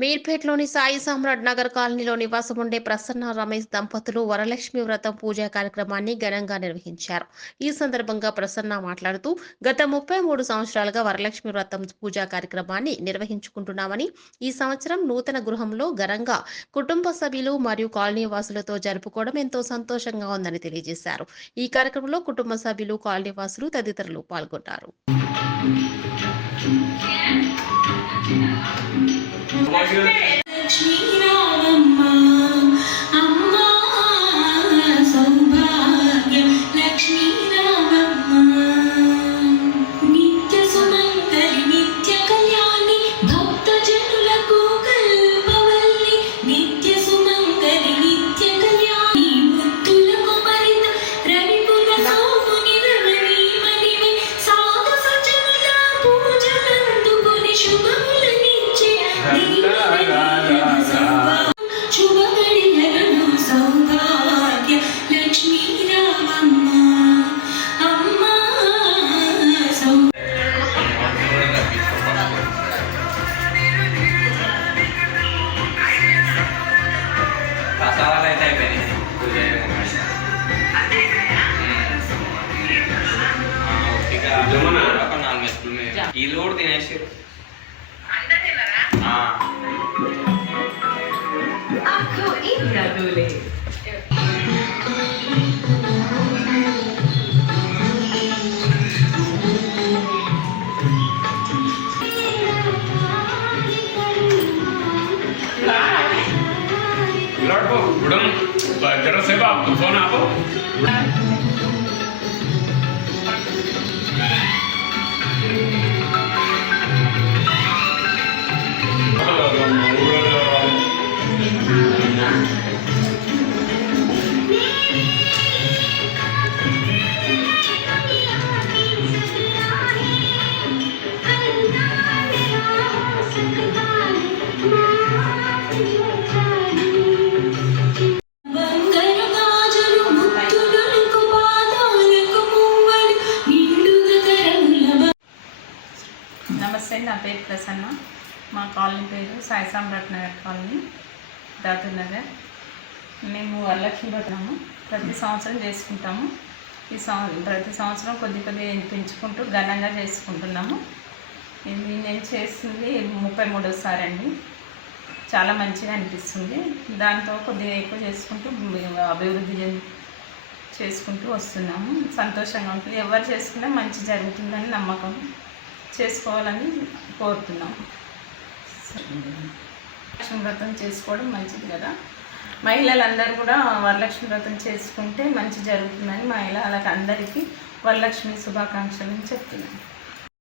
మీర్పేట్లోని సాయి సామ్రాట్ నగర్ కాలనీలో నివాసం ఉండే ప్రసన్న రమేష్ దంపతులు వరలక్ష్మి వ్రతం పూజా కార్యక్రమాన్ని ఘనంగా నిర్వహించారు. ఈ సందర్భంగా ప్రసన్న మాట్లాడుతూ గత 33 సంవత్సరాలుగా వరలక్ష్మి వ్రతం పూజా కార్యక్రమాన్ని నిర్వహించుకుంటున్నామని, ఈ సంవత్సరం నూతన గృహంలో ఘనంగా కుటుంబ సభ్యులు మరియు కాలనీ వాసులతో జరుపుకోవడం ఎంతో సంతోషంగా ఉందని తెలియజేశారు. ఈ కార్యక్రమంలో కుటుంబ సభ్యులు, కాలనీ వాసులు తదితరులు పాల్గొన్నారు. లక్ష్మీ రావమ్మ అమ్మ సౌభాగ్యం లక్ష్మీ రావమ్మ నిత్య సుమంగళి నిత్య కళ్యాణి భక్త జనులకు కల్పవల్లి నిత్య సుమంగళి నిత్య కళ్యాణి ముత్తులకు పరిత రవిపుర సోముని రమణి మణివై సాధు సజ్జనుల పూజలందుకొని శుభములనిచ్చే సౌభాగ్య లక్ష్మీ రామమ్మ అమ్మ ప్రసాదాలు అయితే అయిపోయినాయి. ఒక 4 మెట్లు వీళ్ళు కూడా తినేసారు. उड़म जरा से आप फोन आपो నమస్తే, నా పేరు ప్రసన్న. మా కాలనీ పేరు సాయి సామ్రాట్ నగర్ కాలనీ, దాతూర్ నగర్. మేము వరలక్ష్మి వ్రతము ప్రతి సంవత్సరం చేసుకుంటాము. ప్రతి సంవత్సరం కొద్ది పెంచుకుంటూ ఘనంగా చేసుకుంటున్నాము. ఇది నేను చేస్తుంది 33సారి అండి. చాలా మంచిగా అనిపిస్తుంది. దాంతో కొద్దిగా ఎక్కువ చేసుకుంటూ అభివృద్ధి చేసుకుంటూ వస్తున్నాము. సంతోషంగా ఉంటుంది. ఎవరు చేసుకున్నా మంచి జరుగుతుందని నమ్మకం. చేసుకోవాలని కోరుతున్నాం. వరలక్ష్మి వ్రతం చేసుకోవడం మంచిది కదా. మహిళలందరూ కూడా వరలక్ష్మి వ్రతం చేసుకుంటే మంచి జరుగుతుందని మహిళలకు అందరికీ వరలక్ష్మి శుభాకాంక్షలు చెప్తున్నాను.